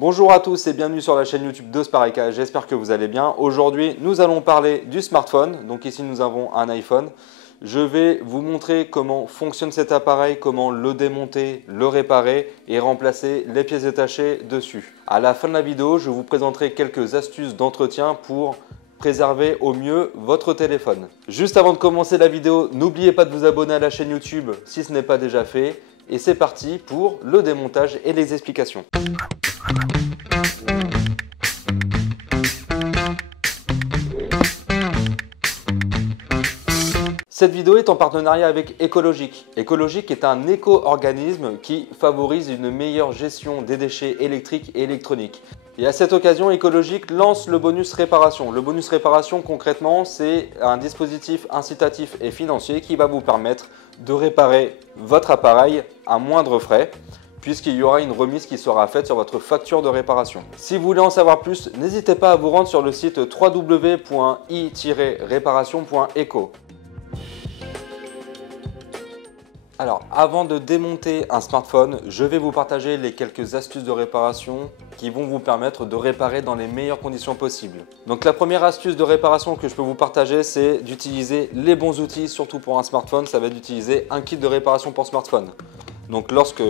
Bonjour à tous et bienvenue sur la chaîne YouTube de Spareka, j'espère que vous allez bien. Aujourd'hui, nous allons parler du smartphone. Donc ici, nous avons un iPhone. Je vais vous montrer comment fonctionne cet appareil, comment le démonter, le réparer et remplacer les pièces détachées dessus. À la fin de la vidéo, je vous présenterai quelques astuces d'entretien pour préserver au mieux votre téléphone. Juste avant de commencer la vidéo, n'oubliez pas de vous abonner à la chaîne YouTube si ce n'est pas déjà fait. Et c'est parti pour le démontage et les explications. Cette vidéo est en partenariat avec Ecologic. Ecologic est un éco-organisme qui favorise une meilleure gestion des déchets électriques et électroniques. Et à cette occasion, Ecologic lance le bonus réparation. Le bonus réparation, concrètement, c'est un dispositif incitatif et financier qui va vous permettre de réparer votre appareil à moindre frais, puisqu'il y aura une remise qui sera faite sur votre facture de réparation. Si vous voulez en savoir plus, n'hésitez pas à vous rendre sur le site www.i-réparation.eco. Alors, avant de démonter un smartphone, je vais vous partager les quelques astuces de réparation qui vont vous permettre de réparer dans les meilleures conditions possibles. Donc la première astuce de réparation que je peux vous partager, c'est d'utiliser les bons outils, surtout pour un smartphone, ça va être d'utiliser un kit de réparation pour smartphone. Donc lorsque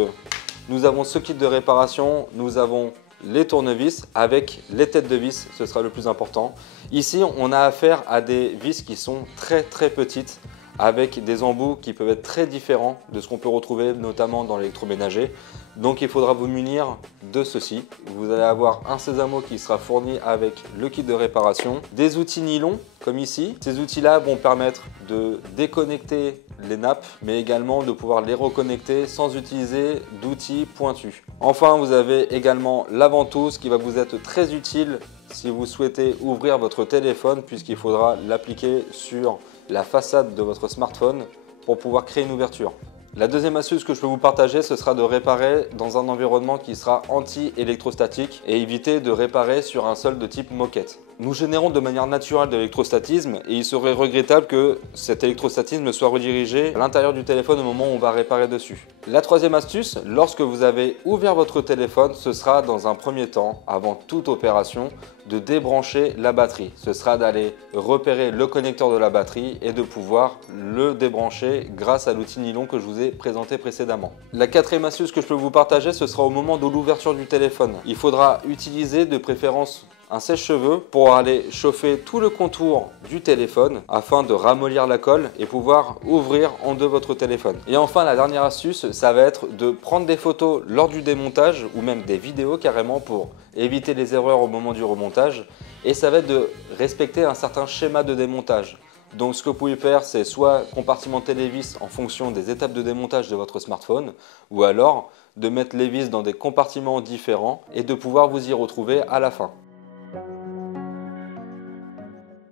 nous avons ce kit de réparation, nous avons les tournevis avec les têtes de vis, ce sera le plus important. Ici, on a affaire à des vis qui sont très petites, avec des embouts qui peuvent être très différents de ce qu'on peut retrouver notamment dans l'électroménager. Donc il faudra vous munir de ceci. Vous allez avoir un sésamo qui sera fourni avec le kit de réparation, des outils nylon comme ici. Ces outils-là vont permettre de déconnecter les nappes, mais également de pouvoir les reconnecter sans utiliser d'outils pointus. Enfin, vous avez également la ventouse qui va vous être très utile si vous souhaitez ouvrir votre téléphone, puisqu'il faudra l'appliquer sur la façade de votre smartphone pour pouvoir créer une ouverture. La deuxième astuce que je peux vous partager, ce sera de réparer dans un environnement qui sera anti-électrostatique et éviter de réparer sur un sol de type moquette. Nous générons de manière naturelle de l'électrostatisme et il serait regrettable que cet électrostatisme soit redirigé à l'intérieur du téléphone au moment où on va réparer dessus. La troisième astuce, lorsque vous avez ouvert votre téléphone, ce sera dans un premier temps, avant toute opération, de débrancher la batterie. Ce sera d'aller repérer le connecteur de la batterie et de pouvoir le débrancher grâce à l'outil nylon que je vous ai présenté précédemment. La quatrième astuce que je peux vous partager, ce sera au moment de l'ouverture du téléphone. Il faudra utiliser de préférence un sèche-cheveux pour aller chauffer tout le contour du téléphone afin de ramollir la colle et pouvoir ouvrir en deux votre téléphone. Et enfin, la dernière astuce, ça va être de prendre des photos lors du démontage ou même des vidéos carrément pour éviter les erreurs au moment du remontage. Et ça va être de respecter un certain schéma de démontage. Donc ce que vous pouvez faire, c'est soit compartimenter les vis en fonction des étapes de démontage de votre smartphone, ou alors de mettre les vis dans des compartiments différents et de pouvoir vous y retrouver à la fin.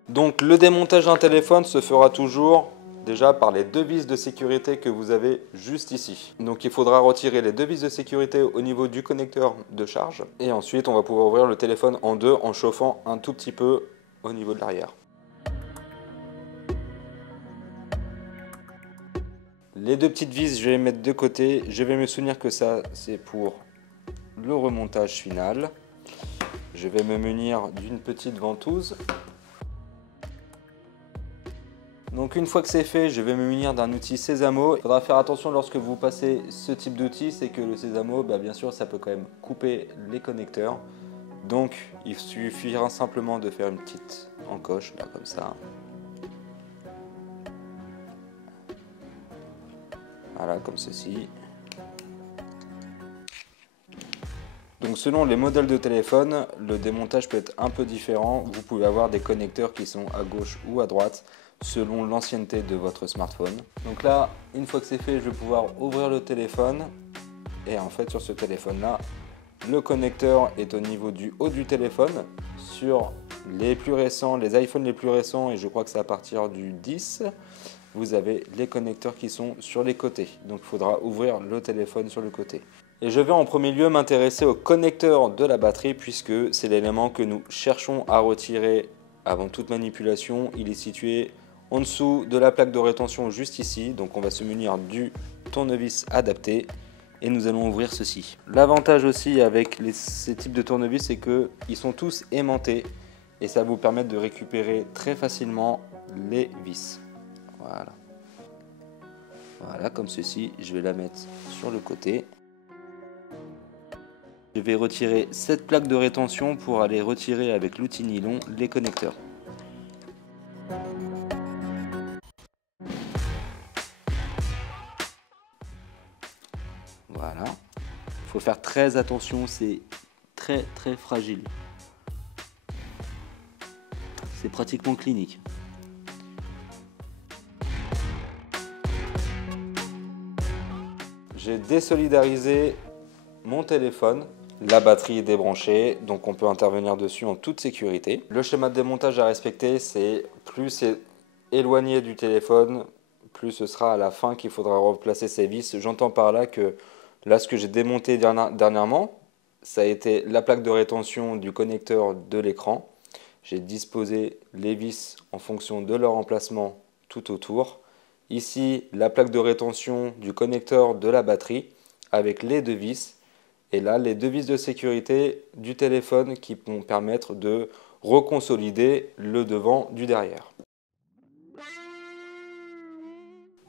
Donc le démontage d'un téléphone se fera toujours déjà par les deux vis de sécurité que vous avez juste ici. Donc il faudra retirer les deux vis de sécurité au niveau du connecteur de charge. Et ensuite on va pouvoir ouvrir le téléphone en deux en chauffant un tout petit peu au niveau de l'arrière. Les deux petites vis, je vais les mettre de côté. Je vais me souvenir que ça, c'est pour le remontage final. Je vais me munir d'une petite ventouse. Donc une fois que c'est fait, je vais me munir d'un outil sésamo. Il faudra faire attention lorsque vous passez ce type d'outil, c'est que le sésamo, bien sûr, ça peut quand même couper les connecteurs. Donc il suffira simplement de faire une petite encoche, là comme ça. Voilà, comme ceci. Donc selon les modèles de téléphone, le démontage peut être un peu différent. Vous pouvez avoir des connecteurs qui sont à gauche ou à droite selon l'ancienneté de votre smartphone. Donc là, une fois que c'est fait, je vais pouvoir ouvrir le téléphone. Et en fait, sur ce téléphone-là, le connecteur est au niveau du haut du téléphone. Sur les plus récents, les iPhones les plus récents, et je crois que c'est à partir du 10, vous avez les connecteurs qui sont sur les côtés. Donc il faudra ouvrir le téléphone sur le côté. Et je vais en premier lieu m'intéresser au connecteur de la batterie puisque c'est l'élément que nous cherchons à retirer avant toute manipulation. Il est situé en dessous de la plaque de rétention juste ici. Donc on va se munir du tournevis adapté et nous allons ouvrir ceci. L'avantage aussi avec ces types de tournevis, c'est qu'ils sont tous aimantés et ça va vous permettre de récupérer très facilement les vis. Voilà. Voilà, comme ceci. Je vais la mettre sur le côté. Je vais retirer cette plaque de rétention pour aller retirer avec l'outil nylon les connecteurs. Voilà. Il faut faire très attention, c'est très fragile. C'est pratiquement clinique. J'ai désolidarisé mon téléphone. La batterie est débranchée, donc on peut intervenir dessus en toute sécurité. Le schéma de démontage à respecter, c'est plus c'est éloigné du téléphone, plus ce sera à la fin qu'il faudra replacer ces vis. J'entends par là que là, ce que j'ai démonté dernièrement, ça a été la plaque de rétention du connecteur de l'écran. J'ai disposé les vis en fonction de leur emplacement tout autour. Ici, la plaque de rétention du connecteur de la batterie avec les deux vis. Et là, les deux vis de sécurité du téléphone qui vont permettre de reconsolider le devant du derrière.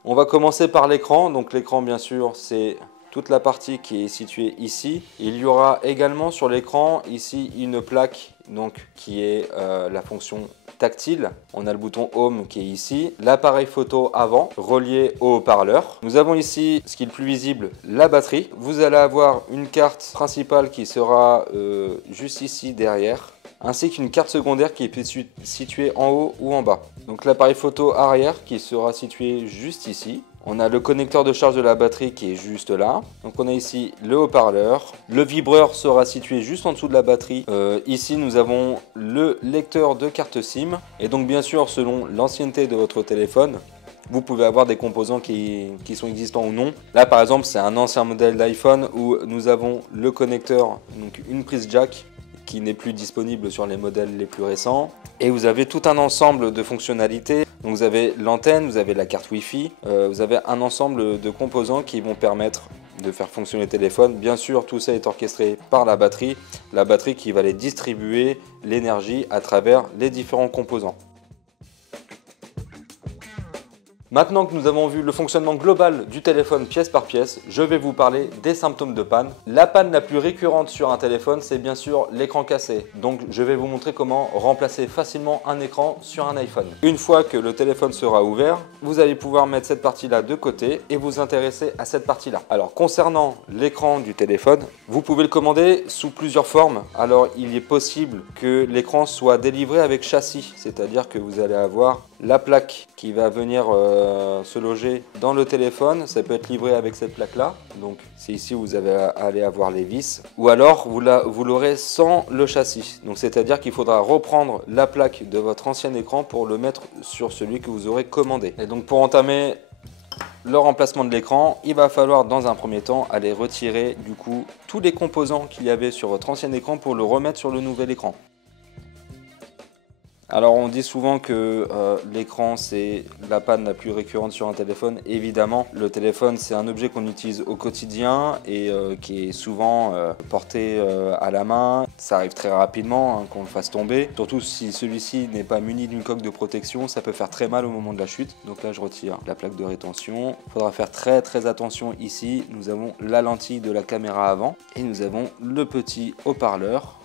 On va commencer par l'écran. Donc l'écran, bien sûr, c'est toute la partie qui est située ici. Il y aura également sur l'écran ici une plaque qui est la fonction tactile. On a le bouton Home qui est ici, l'appareil photo avant relié au haut-parleur. Nous avons ici, ce qui est le plus visible, la batterie. Vous allez avoir une carte principale qui sera juste ici derrière, ainsi qu'une carte secondaire qui est située en haut ou en bas. Donc l'appareil photo arrière qui sera situé juste ici. On a le connecteur de charge de la batterie qui est juste là. Donc on a ici le haut-parleur. Le vibreur sera situé juste en dessous de la batterie. Ici nous avons le lecteur de carte SIM. Et donc bien sûr selon l'ancienneté de votre téléphone, vous pouvez avoir des composants qui sont existants ou non. Là par exemple c'est un ancien modèle d'iPhone où nous avons le connecteur, donc une prise jack qui n'est plus disponible sur les modèles les plus récents. Et vous avez tout un ensemble de fonctionnalités. Donc vous avez l'antenne, vous avez la carte Wi-Fi, vous avez un ensemble de composants qui vont permettre de faire fonctionner le téléphone. Bien sûr, tout ça est orchestré par la batterie qui va aller distribuer l'énergie à travers les différents composants. Maintenant que nous avons vu le fonctionnement global du téléphone pièce par pièce, je vais vous parler des symptômes de panne. La panne la plus récurrente sur un téléphone, c'est bien sûr l'écran cassé. Donc je vais vous montrer comment remplacer facilement un écran sur un iPhone. Une fois que le téléphone sera ouvert, vous allez pouvoir mettre cette partie-là de côté et vous intéresser à cette partie-là. Alors concernant l'écran du téléphone, vous pouvez le commander sous plusieurs formes. Alors il est possible que l'écran soit délivré avec châssis, c'est-à-dire que vous allez avoir la plaque qui va venir se loger dans le téléphone. Ça peut être livré avec cette plaque là, donc c'est ici où vous allez avoir les vis, ou alors vous l'aurez sans le châssis, donc c'est à dire qu'il faudra reprendre la plaque de votre ancien écran pour le mettre sur celui que vous aurez commandé. Et donc pour entamer le remplacement de l'écran, il va falloir dans un premier temps aller retirer du coup tous les composants qu'il y avait sur votre ancien écran pour le remettre sur le nouvel écran. Alors on dit souvent que l'écran c'est la panne la plus récurrente sur un téléphone. Évidemment, le téléphone c'est un objet qu'on utilise au quotidien et qui est souvent porté à la main. Ça arrive très rapidement qu'on le fasse tomber. Surtout si celui-ci n'est pas muni d'une coque de protection, ça peut faire très mal au moment de la chute. Donc là je retire la plaque de rétention. Il faudra faire très attention ici. Nous avons la lentille de la caméra avant et nous avons le petit haut-parleur.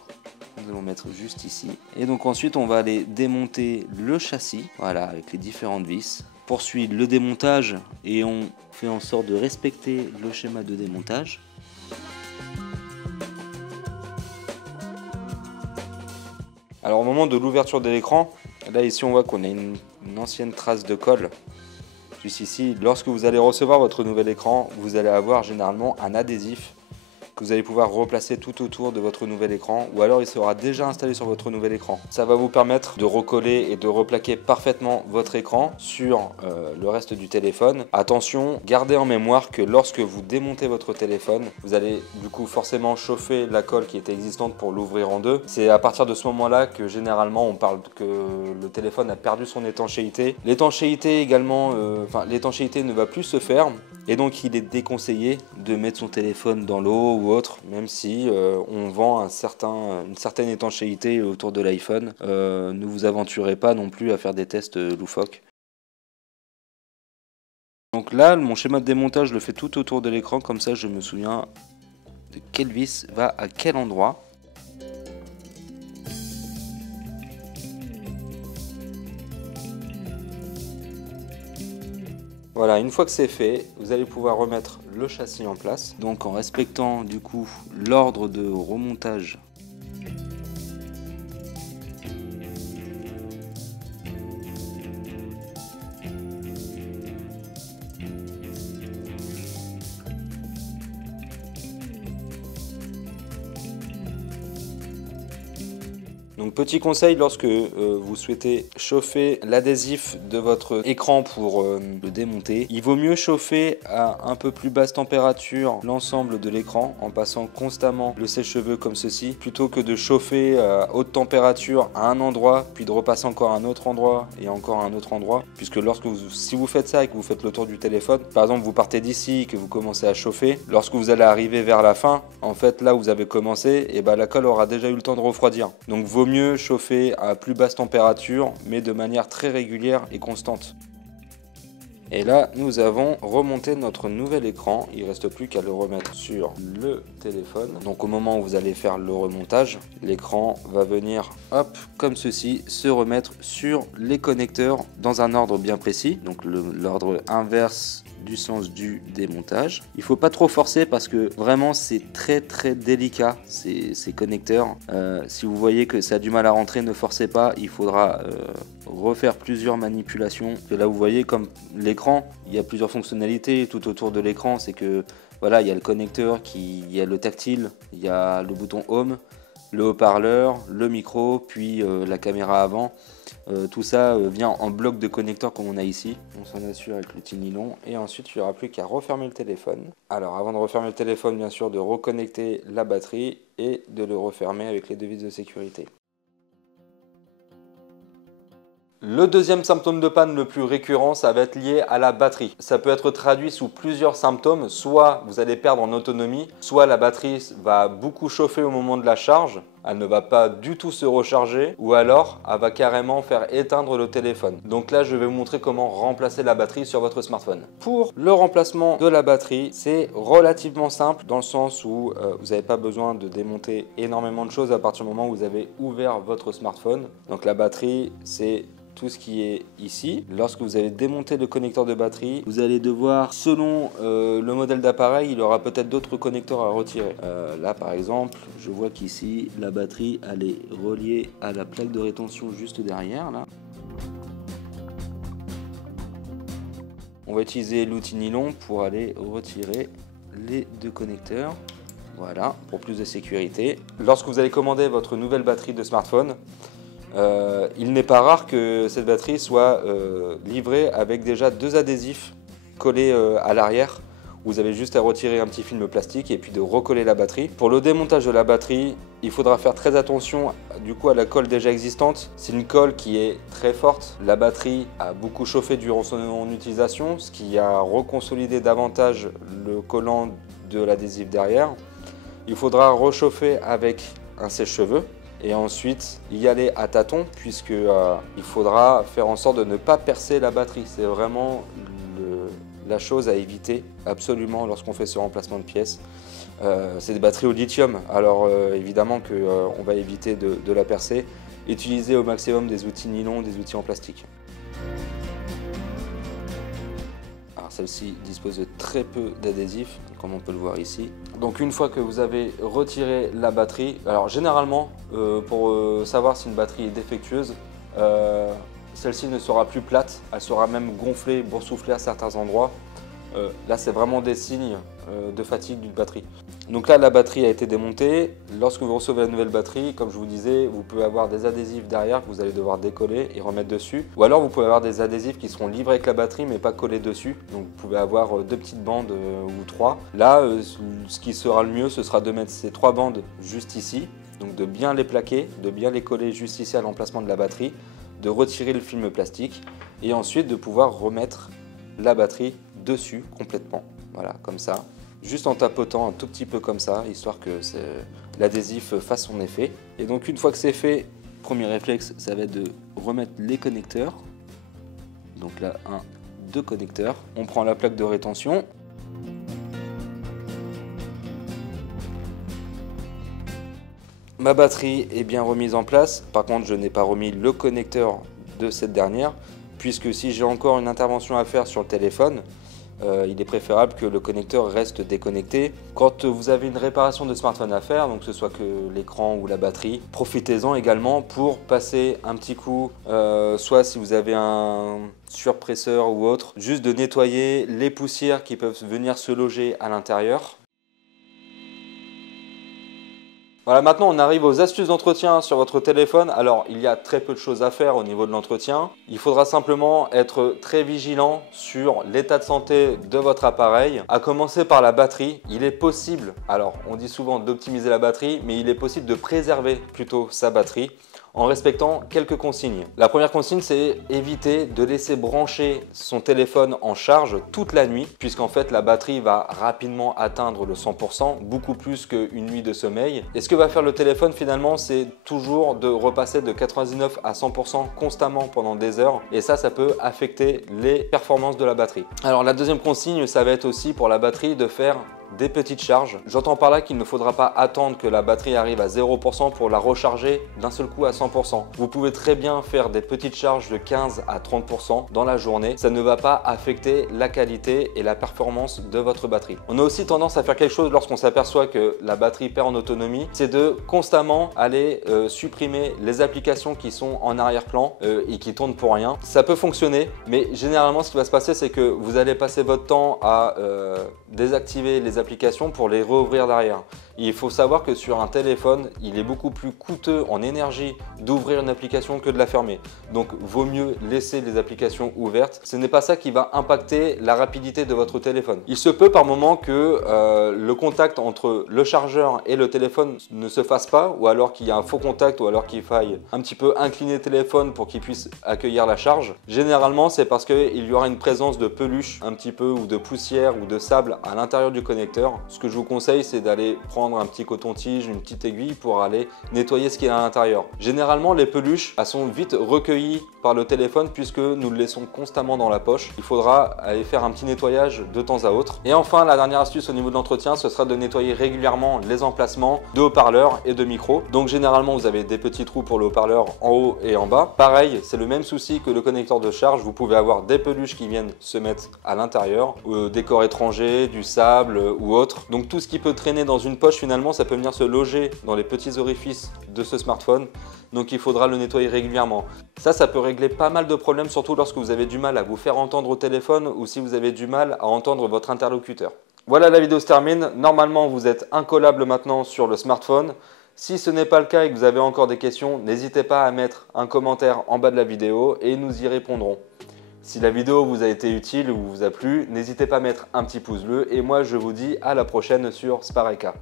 Nous allons mettre juste ici. Et donc ensuite on va aller démonter le châssis, voilà, avec les différentes vis. Poursuit le démontage et on fait en sorte de respecter le schéma de démontage. Alors au moment de l'ouverture de l'écran, là ici on voit qu'on a une ancienne trace de colle. Juste ici, lorsque vous allez recevoir votre nouvel écran, vous allez avoir généralement un adhésif que vous allez pouvoir replacer tout autour de votre nouvel écran, ou alors il sera déjà installé sur votre nouvel écran. Ça va vous permettre de recoller et de replaquer parfaitement votre écran sur le reste du téléphone. Attention, gardez en mémoire que lorsque vous démontez votre téléphone, vous allez du coup forcément chauffer la colle qui était existante pour l'ouvrir en deux. C'est à partir de ce moment-là que généralement on parle que le téléphone a perdu son étanchéité. L'étanchéité également, l'étanchéité ne va plus se faire. Et donc il est déconseillé de mettre son téléphone dans l'eau ou autre, même si on vend une certaine étanchéité autour de l'iPhone. Ne vous aventurez pas non plus à faire des tests loufoques. Donc là, mon schéma de démontage, je le fais tout autour de l'écran, comme ça je me souviens de quelle vis va à quel endroit. Voilà, une fois que c'est fait, vous allez pouvoir remettre le châssis en place. Donc en respectant du coup l'ordre de remontage. Donc petit conseil, lorsque vous souhaitez chauffer l'adhésif de votre écran pour le démonter, il vaut mieux chauffer à un peu plus basse température l'ensemble de l'écran en passant constamment le sèche-cheveux comme ceci, plutôt que de chauffer à haute température à un endroit, puis de repasser encore à un autre endroit et encore à un autre endroit, puisque si vous faites ça et que vous faites le tour du téléphone, par exemple vous partez d'ici et que vous commencez à chauffer, lorsque vous allez arriver vers la fin, en fait là où vous avez commencé, et ben la colle aura déjà eu le temps de refroidir. Donc vaut mieux chauffer à plus basse température, mais de manière très régulière et constante. Et là, nous avons remonté notre nouvel écran. Il ne reste plus qu'à le remettre sur le téléphone. Donc au moment où vous allez faire le remontage, l'écran va venir, hop, comme ceci, se remettre sur les connecteurs dans un ordre bien précis. Donc l'ordre inverse du sens du démontage. Il ne faut pas trop forcer parce que vraiment c'est très délicat ces connecteurs. Si vous voyez que ça a du mal à rentrer, ne forcez pas, il faudra refaire plusieurs manipulations. Et là vous voyez comme l'écran, il y a plusieurs fonctionnalités tout autour de l'écran. C'est que voilà, il y a le connecteur, il y a le tactile, il y a le bouton home, le haut-parleur, le micro, puis la caméra avant. Tout ça vient en bloc de connecteurs comme on a ici. On s'en assure avec l'outil nylon et ensuite il n'y aura plus qu'à refermer le téléphone. Alors avant de refermer le téléphone, bien sûr de reconnecter la batterie et de le refermer avec les deux vis de sécurité. Le deuxième symptôme de panne le plus récurrent, ça va être lié à la batterie. Ça peut être traduit sous plusieurs symptômes, soit vous allez perdre en autonomie, soit la batterie va beaucoup chauffer au moment de la charge, elle ne va pas du tout se recharger, ou alors elle va carrément faire éteindre le téléphone. Donc là, je vais vous montrer comment remplacer la batterie sur votre smartphone. Pour le remplacement de la batterie, c'est relativement simple dans le sens où vous n'avez pas besoin de démonter énormément de choses à partir du moment où vous avez ouvert votre smartphone. Donc la batterie, c'est tout ce qui est ici. Lorsque vous allez démonter le connecteur de batterie, vous allez devoir, selon le modèle d'appareil, il y aura peut-être d'autres connecteurs à retirer. Là par exemple, je vois qu'ici la batterie elle est reliée à la plaque de rétention juste derrière là. On va utiliser l'outil nylon pour aller retirer les deux connecteurs. Voilà, pour plus de sécurité. Lorsque vous allez commander votre nouvelle batterie de smartphone, il n'est pas rare que cette batterie soit livrée avec déjà deux adhésifs collés à l'arrière. Vous avez juste à retirer un petit film plastique et puis de recoller la batterie. Pour le démontage de la batterie, il faudra faire très attention du coup à la colle déjà existante. C'est une colle qui est très forte. La batterie a beaucoup chauffé durant son utilisation, ce qui a reconsolidé davantage le collant de l'adhésif derrière. Il faudra rechauffer avec un sèche-cheveux. Et ensuite y aller à tâtons puisque il faudra faire en sorte de ne pas percer la batterie. C'est vraiment la chose à éviter absolument lorsqu'on fait ce remplacement de pièces. C'est des batteries au lithium, alors évidemment qu'on va éviter de la percer. Utiliser au maximum des outils nylon, des outils en plastique. Celle-ci dispose de très peu d'adhésifs, comme on peut le voir ici. Donc une fois que vous avez retiré la batterie, alors généralement, pour savoir si une batterie est défectueuse, celle-ci ne sera plus plate, elle sera même gonflée, boursouflée à certains endroits. Là, c'est vraiment des signes de fatigue d'une batterie. Donc là, la batterie a été démontée. Lorsque vous recevez la nouvelle batterie, comme je vous disais, vous pouvez avoir des adhésifs derrière que vous allez devoir décoller et remettre dessus. Ou alors, vous pouvez avoir des adhésifs qui seront livrés avec la batterie, mais pas collés dessus. Donc, vous pouvez avoir deux petites bandes ou trois. Là, ce qui sera le mieux, ce sera de mettre ces trois bandes juste ici. Donc, de bien les plaquer, de bien les coller juste ici à l'emplacement de la batterie, de retirer le film plastique et ensuite de pouvoir remettre la batterie dessus complètement. voilà, comme ça. Juste en tapotant un tout petit peu comme ça, histoire que l'adhésif fasse son effet. Et donc une fois que c'est fait, premier réflexe, ça va être de remettre les connecteurs. Donc là, 2 connecteurs. On prend la plaque de rétention. Ma batterie est bien remise en place. Par contre, je n'ai pas remis le connecteur de cette dernière, puisque si j'ai encore une intervention à faire sur le téléphone, il est préférable que le connecteur reste déconnecté. Quand vous avez une réparation de smartphone à faire, donc que ce soit que l'écran ou la batterie, profitez-en également pour passer un petit coup, soit si vous avez un surpresseur ou autre, juste de nettoyer les poussières qui peuvent venir se loger à l'intérieur. Voilà, maintenant on arrive aux astuces d'entretien sur votre téléphone. Alors il y a très peu de choses à faire au niveau de l'entretien. Il faudra simplement être très vigilant sur l'état de santé de votre appareil. À commencer par la batterie, il est possible, alors on dit souvent d'optimiser la batterie, mais il est possible de préserver plutôt sa batterie en respectant quelques consignes. La première consigne, c'est éviter de laisser brancher son téléphone en charge toute la nuit, puisqu'en fait la batterie va rapidement atteindre le 100%, beaucoup plus qu'une nuit de sommeil. Et ce que va faire le téléphone finalement, c'est toujours de repasser de 99 à 100% constamment pendant des heures, et ça peut affecter les performances de la batterie. Alors la deuxième consigne, ça va être aussi pour la batterie de faire des petites charges. J'entends par là qu'il ne faudra pas attendre que la batterie arrive à 0% pour la recharger d'un seul coup à 100%. Vous pouvez très bien faire des petites charges de 15 à 30% dans la journée. Ça ne va pas affecter la qualité et la performance de votre batterie. On a aussi tendance à faire quelque chose lorsqu'on s'aperçoit que la batterie perd en autonomie, c'est de constamment aller supprimer les applications qui sont en arrière-plan et qui tournent pour rien. Ça peut fonctionner, mais généralement ce qui va se passer, c'est que vous allez passer votre temps à désactiver les applications pour les rouvrir derrière. Et il faut savoir que sur un téléphone, il est beaucoup plus coûteux en énergie d'ouvrir une application que de la fermer. Donc vaut mieux laisser les applications ouvertes. Ce n'est pas ça qui va impacter la rapidité de votre téléphone. Il se peut par moment que le contact entre le chargeur et le téléphone ne se fasse pas, ou alors qu'il y a un faux contact, ou alors qu'il faille un petit peu incliner le téléphone pour qu'il puisse accueillir la charge. Généralement, c'est parce qu'il y aura une présence de peluche un petit peu, ou de poussière, ou de sable à l'intérieur du connecteur. Ce que je vous conseille, c'est d'aller prendre un petit coton-tige, une petite aiguille pour aller nettoyer ce qui est à l'intérieur. Généralement, les peluches, elles sont vite recueillies par le téléphone puisque nous le laissons constamment dans la poche. Il faudra aller faire un petit nettoyage de temps à autre. Et enfin, la dernière astuce au niveau de l'entretien, ce sera de nettoyer régulièrement les emplacements de haut-parleurs et de micros. Donc généralement, vous avez des petits trous pour le haut-parleur en haut et en bas. Pareil, c'est le même souci que le connecteur de charge. Vous pouvez avoir des peluches qui viennent se mettre à l'intérieur, des corps étrangers, du sable ou autre. Donc tout ce qui peut traîner dans une poche, finalement, ça peut venir se loger dans les petits orifices de ce smartphone. Donc il faudra le nettoyer régulièrement. Ça peut régler pas mal de problèmes, surtout lorsque vous avez du mal à vous faire entendre au téléphone ou si vous avez du mal à entendre votre interlocuteur. Voilà, la vidéo se termine. Normalement, vous êtes incollable maintenant sur le smartphone. Si ce n'est pas le cas et que vous avez encore des questions, n'hésitez pas à mettre un commentaire en bas de la vidéo et nous y répondrons. Si la vidéo vous a été utile ou vous a plu, n'hésitez pas à mettre un petit pouce bleu et moi je vous dis à la prochaine sur Spareka.